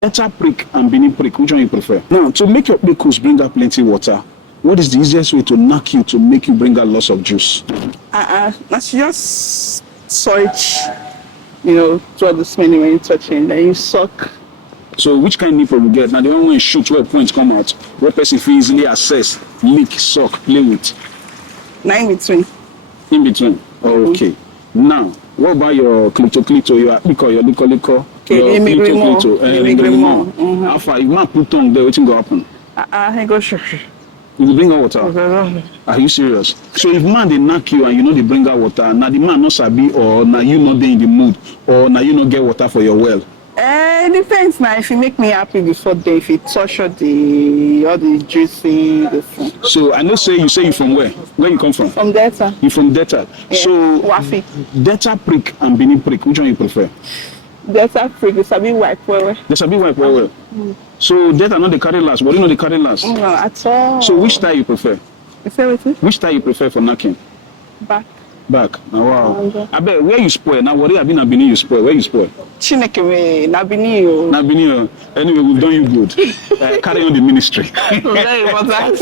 Delta prick and Benin prick, which one you prefer? Now, to make your pickles bring out plenty water, what is the easiest way to knock you to make you bring out lots of juice? That's just search, throughout the smelling when you're touching, then you suck. So which kind of nipple we get? Now the one when you shoot where points come out, where person can easily assess, lick, suck, play with. Now in between. In between. Okay. Now, what about your clito, your lico, your lico? Okay, your clito. How far? If man put tongue there, what's going to happen? I go sure. You will bring out water. Are you serious? So if man they knock you and you know they bring out water, now the man not sabi or now you not there in the mood or now you not get water for your well. It depends now. If you make me happy before day, if you touch all the juicy, the food. So I know you say you from where? Where you come from? From Delta. You from Delta. Yeah. So Wafi. Delta prick and Benin prick, which one you prefer? Delta prick is a bit white well. There's a bit white well. So Delta not the carry last, but you know the carry last. No, at all. So which style you prefer? You say what? Which style you prefer for knacking? Back. Back. Oh, wow. I bet where you spoil? Now Warri have been at Benin you spoil. Where you spoil? Chineke me, Nabini. Anyway, we've done you good. Carry on the ministry. Very important.